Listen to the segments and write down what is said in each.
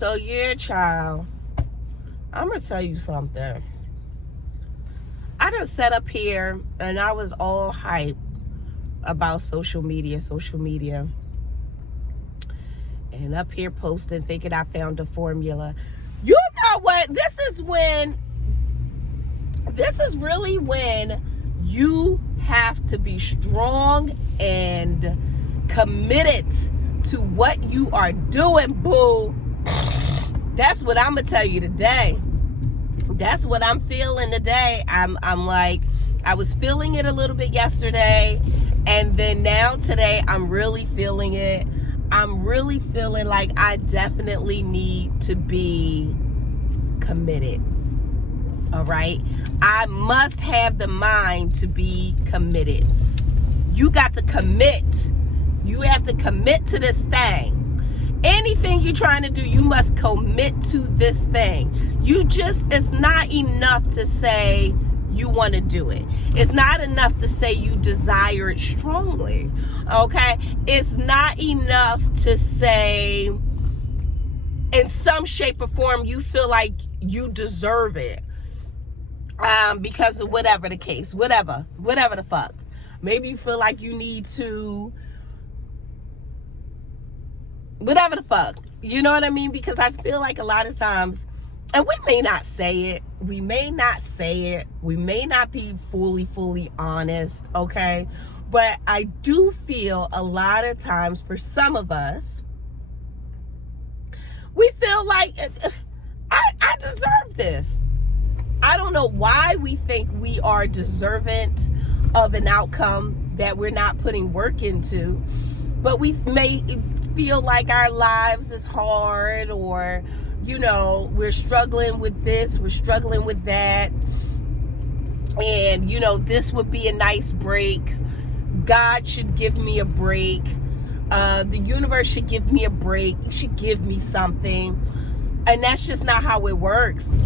So yeah, child, I'm gonna tell you something. I just sat up here and I was all hype about social media, and up here posting, thinking I found a formula. You know what? This is really when you have to be strong and committed to what you are doing, boo. That's what I'm gonna tell you today. That's what I'm feeling today. I'm like, I was feeling it a little bit yesterday, and then now today I'm really feeling it. I'm really feeling like I definitely need to be committed. All right? I must have the mind to be committed. You got to commit. You have to commit to this thing. Anything you're trying to do, you must commit to this thing. It's not enough to say you want to do it. It's not enough to say you desire it strongly. Okay? It's not enough to say in some shape or form you feel like you deserve it. Because of whatever the case, whatever the fuck. Maybe you feel like you need to, whatever the fuck. You know what I mean? Because I feel like a lot of times, and we may not say it, we may not be fully honest, okay? But I do feel a lot of times for some of us, we feel like I deserve this. I don't know why we think we are deserving of an outcome that we're not putting work into, but we may feel like our lives is hard, or, you know, we're struggling with this, we're struggling with that, and, you know, this would be a nice break. God should give me a break. The universe should give me a break. It should give me something. And that's just not how it works.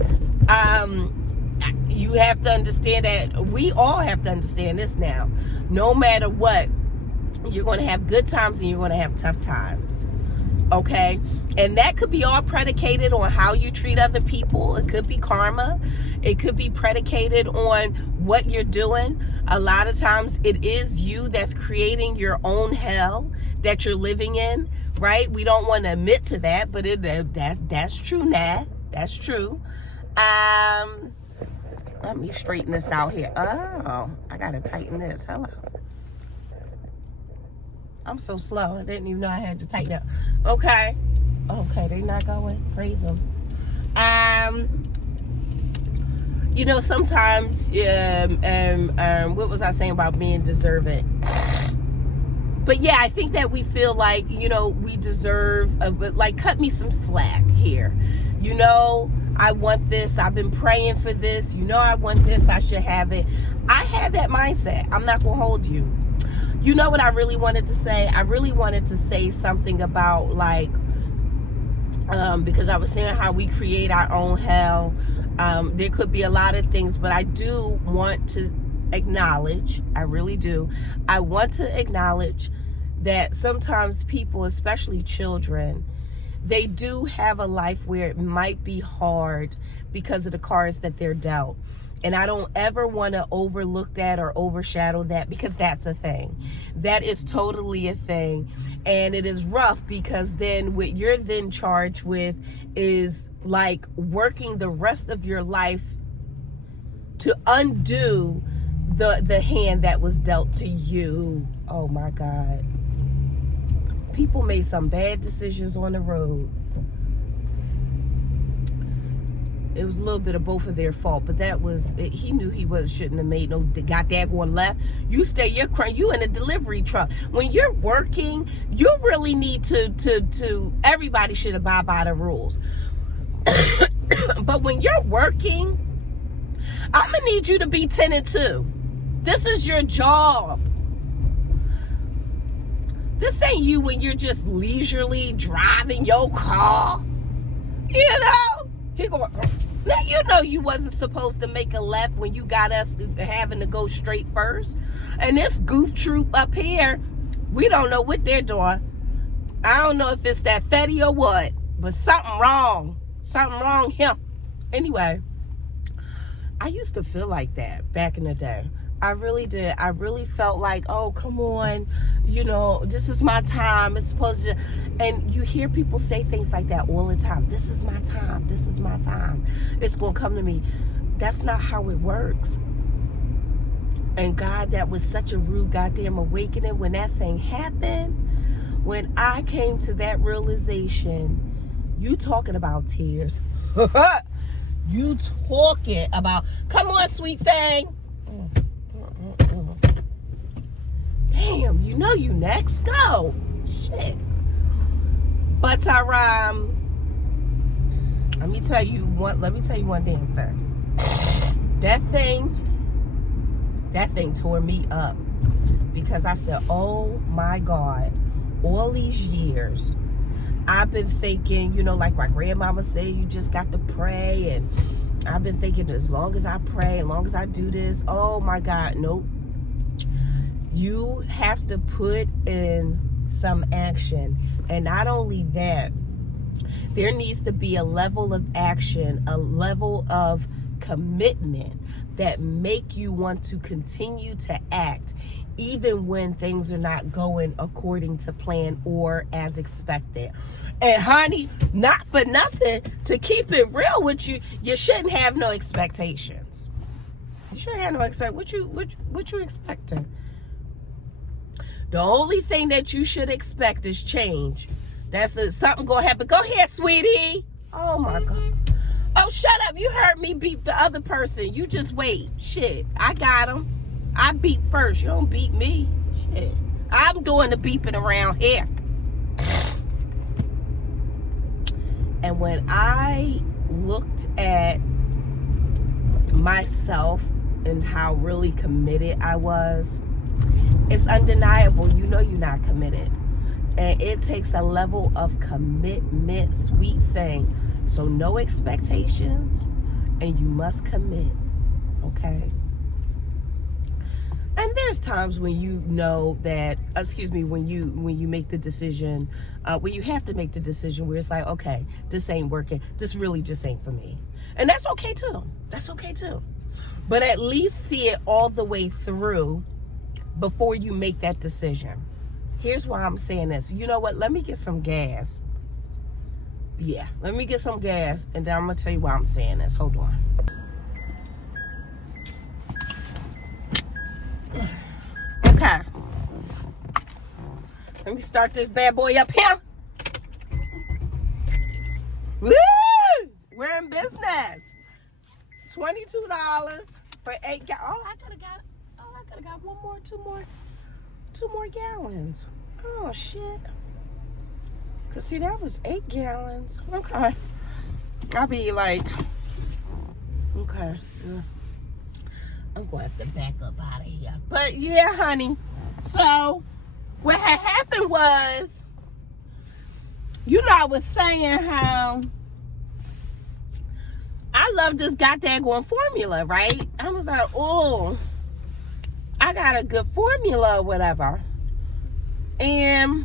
You have to understand that. We all have to understand this now. No matter what, you're going to have good times and you're going to have tough times. Okay? And that could be all predicated on how you treat other people. It could be karma. It could be predicated on what you're doing. A lot of times it is you that's creating your own hell that you're living in, right? We don't want to admit to that, but that's true now. That's true. Let me straighten this out here. Oh, I got to tighten this. Hello. I'm so slow. I didn't even know I had to tighten up. Okay, they not going. Praise them. You know, sometimes, what was I saying about being deserving? But yeah, I think that we feel like, you know, we deserve, but like, cut me some slack here. You know, I want this. I've been praying for this. You know, I want this. I should have it. I had that mindset. I'm not going to hold you. You know what I really wanted to say? I really wanted to say something about, like, because I was saying how we create our own hell. There could be a lot of things, but I do want to acknowledge, I really do, I want to acknowledge that sometimes people, especially children, they do have a life where it might be hard because of the cards that they're dealt. And I don't ever want to overlook that or overshadow that, because that's a thing. That is totally a thing. And it is rough, because then what you're then charged with is like working the rest of your life to undo the hand that was dealt to you. Oh my God. People made some bad decisions on the road. It was a little bit of both of their fault, but that was, he knew he shouldn't have made no goddamn left. You you in a delivery truck. When you're working, you really need to everybody should abide by the rules. But when you're working, I'm gonna need you to be 10 and 2. This is your job. This ain't you when you're just leisurely driving your car. You know? He going, now you know you wasn't supposed to make a left when you got us having to go straight first. And this goof troop up here, we don't know what they're doing. I don't know if it's that Fetty or what, but something wrong. Something wrong here. Anyway, I used to feel like that back in the day. I really did. I really felt like, oh, come on, this is my time. It's supposed to, and you hear people say things like that all the time. This is my time. This is my time. It's going to come to me. That's not how it works. And God, that was such a rude goddamn awakening when that thing happened. When I came to that realization, you talking about tears. You talking about, come on, sweet thing. Damn, you next. Go. Shit. But let me tell you one damn thing. That thing tore me up. Because I said, oh my God, all these years I've been thinking, like my grandmama said, you just got to pray. And I've been thinking, as long as I pray, as long as I do this, oh my God, nope. You have to put in some action. And not only that, there needs to be a level of action, a level of commitment that make you want to continue to act, even when things are not going according to plan or as expected. And honey, not for nothing, to keep it real with you, you shouldn't have no expectations. You shouldn't have no expectations. What you expecting? The only thing that you should expect is change. That's it. Something gonna happen. Go ahead, sweetie. Oh my God. Oh, shut up. You heard me beep the other person. You just wait. Shit. I got him. I beep first. You don't beep me. Shit. I'm doing the beeping around here. And when I looked at myself and how really committed I was, it's undeniable. You're not committed. And it takes a level of commitment, sweet thing. So no expectations, and you must commit, okay? And there's times when when you make the decision, when you have to make the decision where it's like, okay, this ain't working. This really just ain't for me. And that's okay too. That's okay too. But at least see it all the way through before you make that decision. Here's why I'm saying this. You know what? Let me get some gas. Yeah, let me get some gas, and then I'm going to tell you why I'm saying this. Hold on. Okay. Let me start this bad boy up here. Woo! We're in business. $22 for 8 gallons. Oh, I could have got two more gallons. Oh, shit. Cause see, that was 8 gallons. Okay. I'll be like, okay. Yeah. I'm going to have to back up out of here. But yeah, honey. So what had happened was, I was saying how I love this goddamn formula, right? I was like, oh, I got a good formula or whatever. And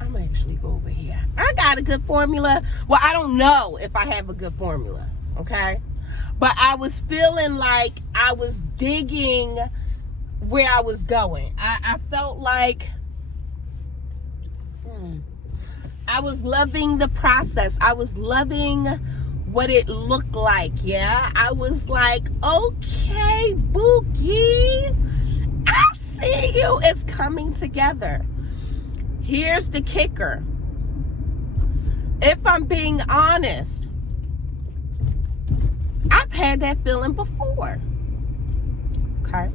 I'm gonna actually go over here. I got a good formula. Well, I don't know if I have a good formula, okay? But I was feeling like I was digging where I was going. I felt like I was loving the process. I was loving what it looked like, yeah? I was like, okay, Bookie, I see you. It's coming together. Here's the kicker. If I'm being honest, I've had that feeling before. Okay?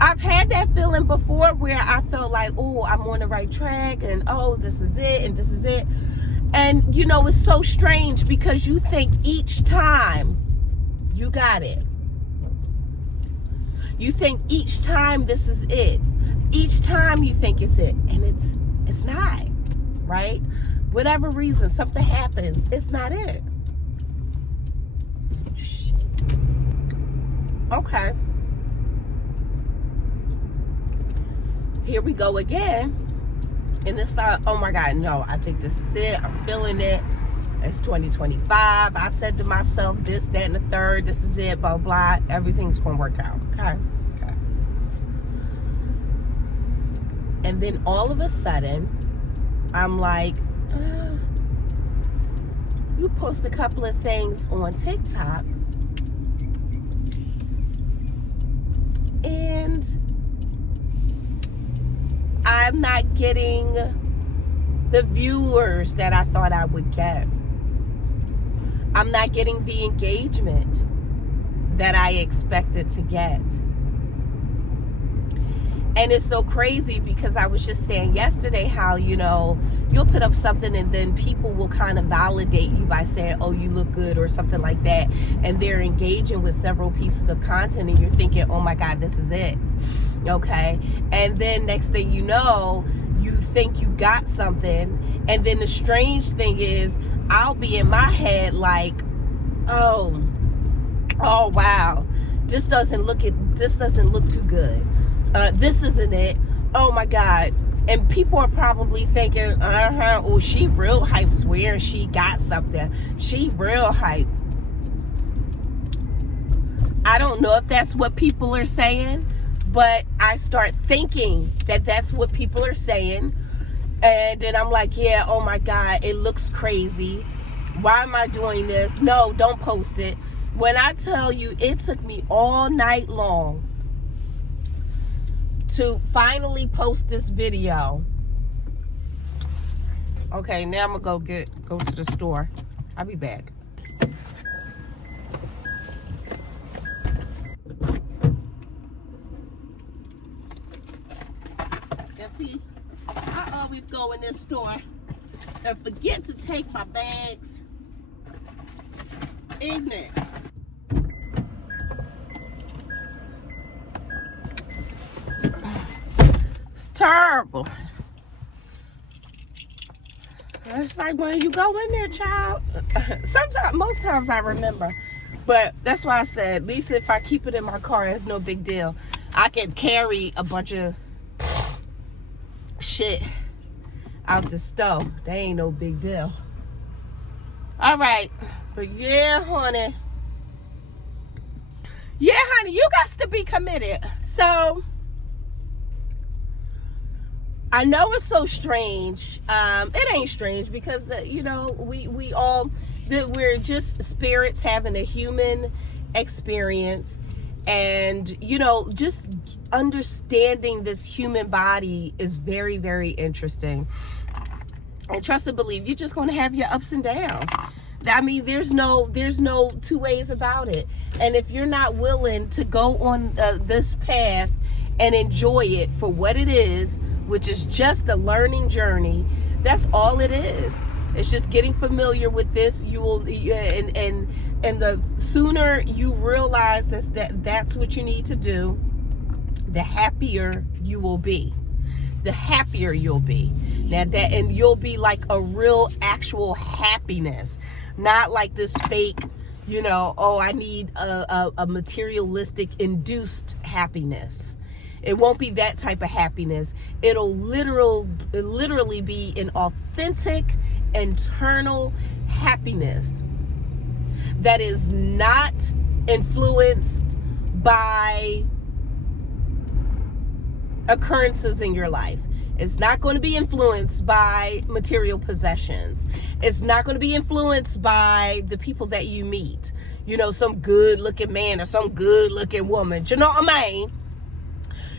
I've had that feeling before where I felt like, oh, I'm on the right track, and oh, this is it, and this is it. And, it's so strange because you think each time you got it. You think each time this is it. Each time you think it's it, and it's not, right? Whatever reason, something happens, it's not it. Shit. Okay. Here we go again. And it's like, oh my God, no, I think this is it. I'm feeling it. It's 2025. I said to myself, this, that, and the third, this is it, blah, blah. Everything's going to work out. Okay. And then all of a sudden, I'm like, you post a couple of things on TikTok, and I'm not getting the viewers that I thought I would get. I'm not getting the engagement that I expected to get. And it's so crazy because I was just saying yesterday how, you'll put up something and then people will kind of validate you by saying, oh, you look good or something like that. And they're engaging with several pieces of content and you're thinking, oh my God, this is it. Okay. And then next thing you know, you think you got something. And then the strange thing is I'll be in my head like, oh wow, this doesn't look too good. This isn't it. Oh my God. And people are probably thinking, oh, she real hype, swearing she got something. She real hype. I don't know if that's what people are saying, but I start thinking that that's what people are saying. And then I'm like, yeah, oh my God, it looks crazy. Why am I doing this? No, don't post it. When I tell you, it took me all night long to finally post this video. Okay, now I'm gonna go to the store. I'll be back. Yeah, see, I always go in this store and forget to take my bags. Ignorant. It's terrible. It's like when you go in there, child. Most times I remember. But that's why I said, at least if I keep it in my car, it's no big deal. I can carry a bunch of shit out the stove. That ain't no big deal. All right. But yeah, honey. Yeah, honey, you got to be committed. So I know it's so strange. It ain't strange because we all we're just spirits having a human experience, and just understanding this human body is very, very interesting. And trust and believe, you're just going to have your ups and downs. I mean, there's no two ways about it. And if you're not willing to go on this path and enjoy it for what it is, which is just a learning journey, that's all it is. It's just getting familiar with this. You will, and the sooner you realize that's what you need to do, the happier you will be. The happier you'll be. And you'll be like a real actual happiness, not like this fake, I need a materialistic induced happiness. It won't be that type of happiness. It'll literally be an authentic, internal happiness that is not influenced by occurrences in your life. It's not going to be influenced by material possessions. It's not going to be influenced by the people that you meet. Some good looking man or some good looking woman. You know what I mean?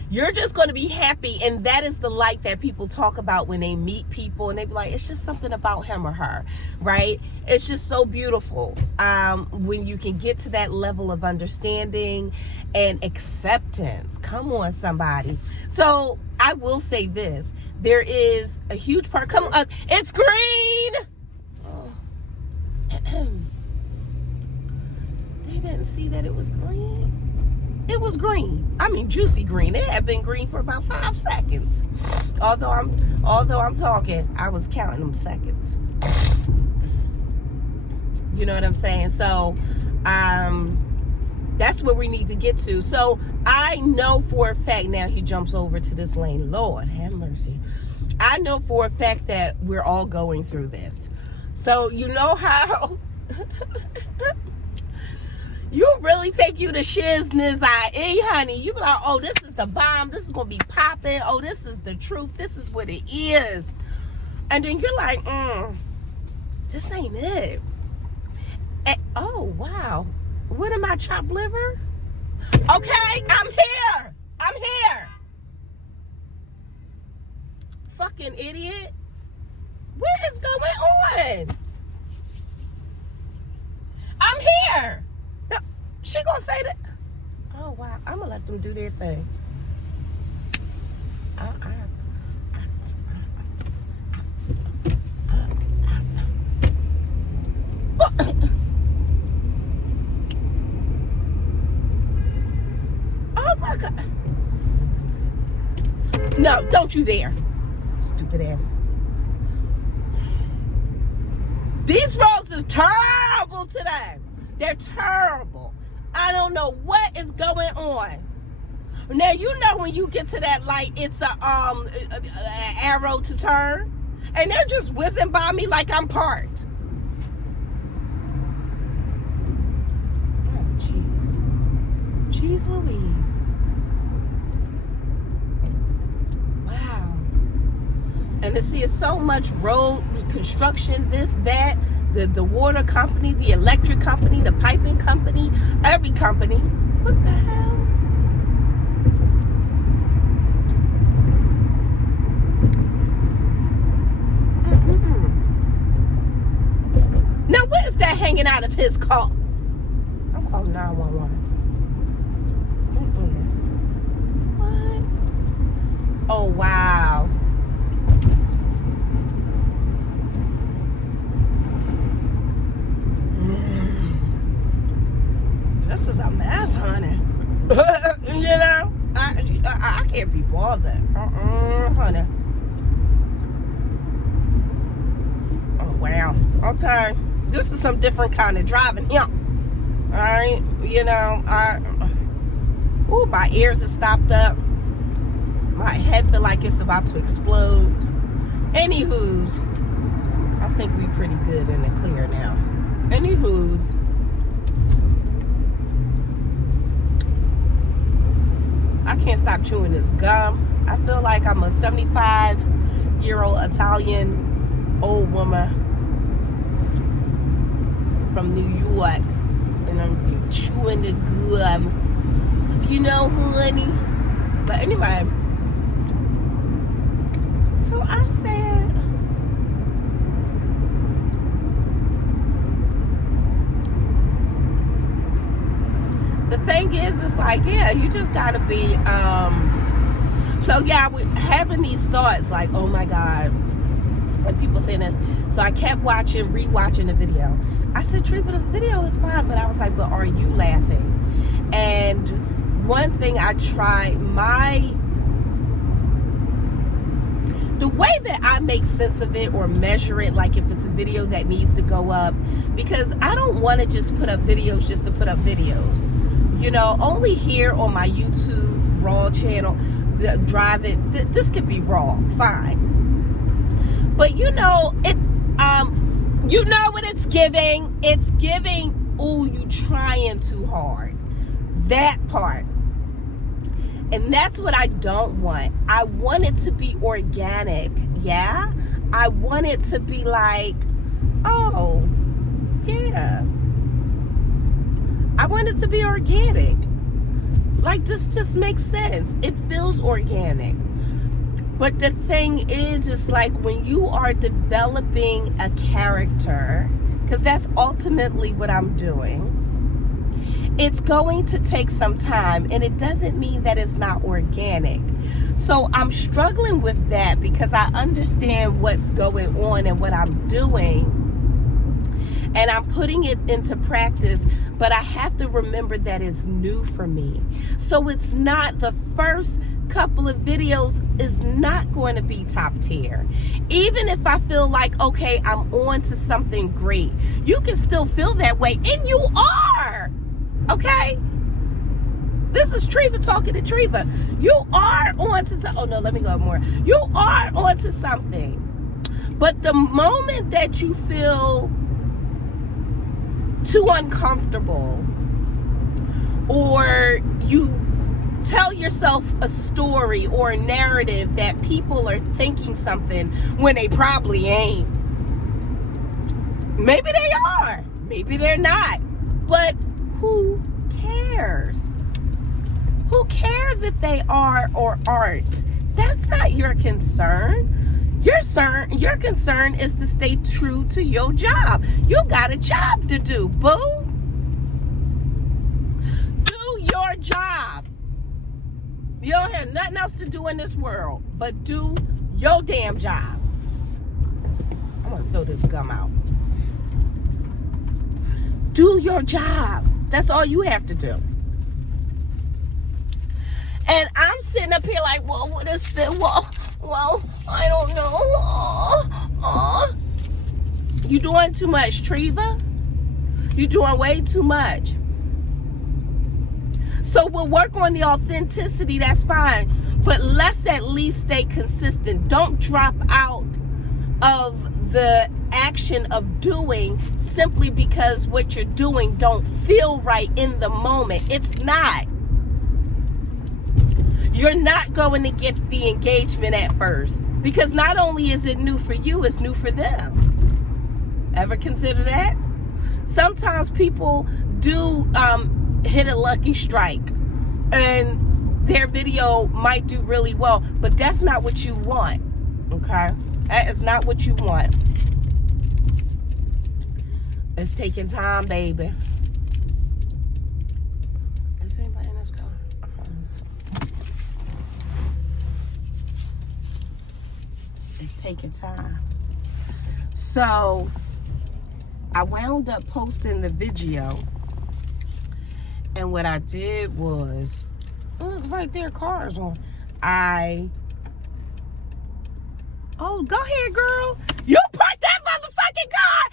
You're just going to be happy. And that is the light that people talk about when they meet people. And they be like, it's just something about him or her, right? It's just so beautiful when you can get to that level of understanding and acceptance. Come on, somebody. So I will say this. There is a huge part. Come on. It's green. Oh. They didn't see that it was green. It was green. I mean, juicy green. It had been green for about 5 seconds. Although I'm talking, I was counting them seconds. You know what I'm saying? So, that's where we need to get to. So I know for a fact now he jumps over to this lane. Lord have mercy. I know for a fact that we're all going through this. So you know how you really think you the shizness honey. You be like, oh, this is the bomb. This is going to be popping. Oh, this is the truth. This is what it is. And then you're like, this ain't it. And, oh, wow. What am I, chopped liver? Okay, I'm here. I'm here. Fucking idiot. What is going on? I'm here. No, she gonna say that. Oh, wow. I'm gonna let them do their thing. Oh my God. No, don't you dare. Stupid ass. These roads is terrible today. They're terrible. I don't know what is going on. Now, you know when you get to that light, it's a arrow to turn. And they're just whizzing by me like I'm parked. Oh, jeez. Jeez Louise. Wow. And to see so much road construction, this, that, the water company, the electric company, the piping company, every company. What the hell? Now, what is that hanging out of his car? I'm calling 911. What? Oh, wow. This is a mess, honey. You know, I can't be bothered. Honey. Oh, wow. Okay. This is some different kind of driving here. All right. You know, my ears are stopped up. My head feel like it's about to explode. Anywho's, I think we pretty good in the clear now. Anywho's, I can't stop chewing this gum. I feel like I'm a 75-year-old Italian old woman from New York, and I'm chewing the gum. Cause you know, honey. But anyway, so I said, the thing is, it's like, yeah, you just gotta be, so yeah, we're having these thoughts like, oh my God, and people saying this. So I kept rewatching the video. I said, Tree, but the video is fine, but I was like, but are you laughing? And one thing I try, the way that I make sense of it or measure it, like if it's a video that needs to go up, because I don't want to just put up videos just to put up videos. You know, only here on my YouTube raw channel, this could be raw, fine. But you know, you know what it's giving? It's giving, ooh, you trying too hard. That part. And that's what I don't want. I want it to be organic, yeah? I want it to be like, oh, yeah. I want it to be organic. Like, this just makes sense. It feels organic. But the thing is, it's like when you are developing a character, because that's ultimately what I'm doing, it's going to take some time, and it doesn't mean that it's not organic. So I'm struggling with that because I understand what's going on and what I'm doing, and I'm putting it into practice, but I have to remember that it's new for me. So it's not, the first couple of videos is not going to be top tier. Even if I feel like, okay, I'm on to something great, you can still feel that way, and you are. Okay? This is Treva talking to Treva. You are onto something. Oh no, let me go more. You are onto something. But the moment that you feel too uncomfortable, or you tell yourself a story or a narrative that people are thinking something when they probably ain't. Maybe they are, maybe they're not, but who cares? Who cares if they are or aren't? That's not your concern. Your concern is to stay true to your job. You got a job to do, boo. Do your job. You don't have nothing else to do in this world but do your damn job. I'm gonna throw this gum out. Do your job. That's all you have to do. And I'm sitting up here like, well, what is this? Well, I don't know. You doing too much, Treva. You doing way too much. So we'll work on the authenticity, that's fine. But let's at least stay consistent. Don't drop out of the action of doing simply because what you're doing don't feel right in the moment. It's not. You're not going to get the engagement at first, because not only is it new for you, it's new for them. Ever consider that? Sometimes people do hit a lucky strike and their video might do really well, but that's not what you want. Okay? That is not what you want. It's taking time, baby. Is anybody in this car? It's taking time. So I wound up posting the video, and what I did was, it looks like there are cars on. Oh, go ahead, girl. You parked that motherfucking car.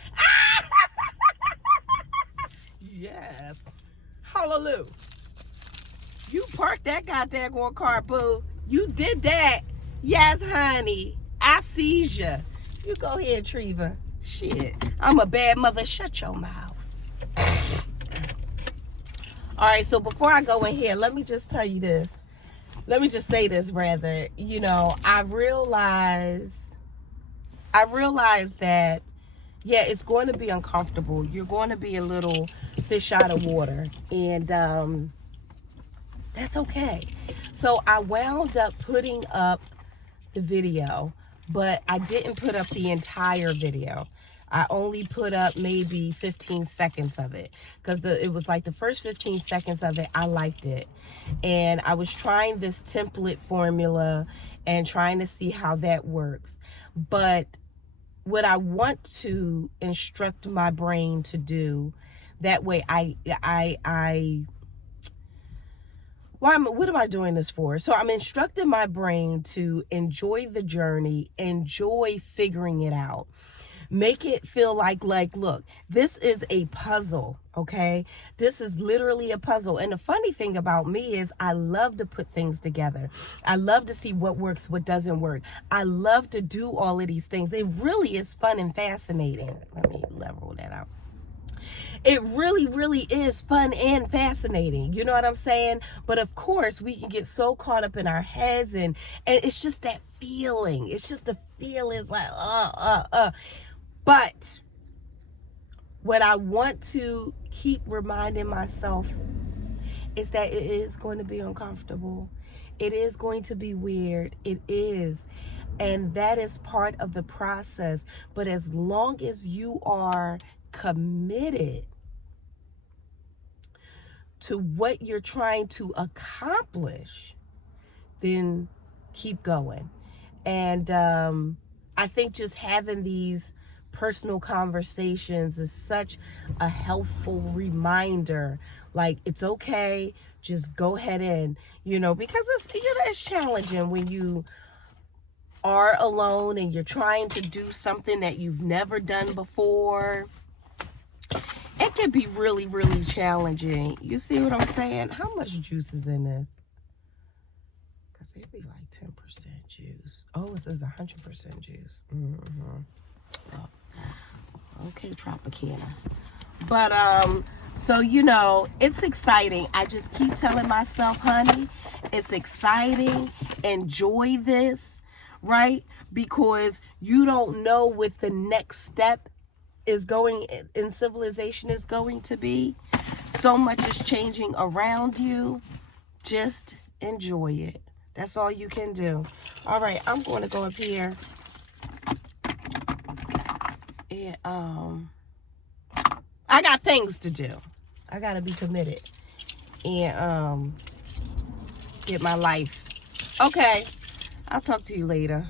Yes. Hallelujah. You parked that goddamn car, boo. You did that. Yes, honey. I sees ya. You go ahead, Treva. Shit. I'm a bad mother. Shut your mouth. All right, so before I go in here, let me just tell you this. Let me just say this, rather. You know, I realize that, yeah, it's going to be uncomfortable. You're going to be a little fish out of water. And that's okay. So I wound up putting up the video, but I didn't put up the entire video. I only put up maybe 15 seconds of it, because it was like the first 15 seconds of it, I liked it. And I was trying this template formula and trying to see how that works. But what I want to instruct my brain to do, that way what am I doing this for? So I'm instructing my brain to enjoy the journey, enjoy figuring it out. Make it feel like, look, this is a puzzle, okay? This is literally a puzzle. And the funny thing about me is I love to put things together. I love to see what works, what doesn't work. I love to do all of these things. It really is fun and fascinating. Let me level that out. It really, really is fun and fascinating. You know what I'm saying? But of course, we can get so caught up in our heads, and it's just that feeling. It's just a feeling. It's like, But what I want to keep reminding myself is that it is going to be uncomfortable. It is going to be weird. It is. And that is part of the process. But as long as you are committed to what you're trying to accomplish, then keep going. And I think just having these personal conversations is such a helpful reminder. Like, it's okay, just go ahead in, because it's challenging when you are alone and you're trying to do something that you've never done before. it can be really, really challenging. You see what I'm saying? How much juice is in this? Because it'd be like 10% juice. Oh, it says 100% juice. Oh, okay, Tropicana. But, so, you know, it's exciting. I just keep telling myself, honey, it's exciting. Enjoy this, right? Because you don't know what the next step is going in civilization is going to be. So much is changing around you. Just enjoy it. That's all you can do. All right, I'm going to go up here and I got things to do. I got to be committed and get my life. Okay, I'll talk to you later.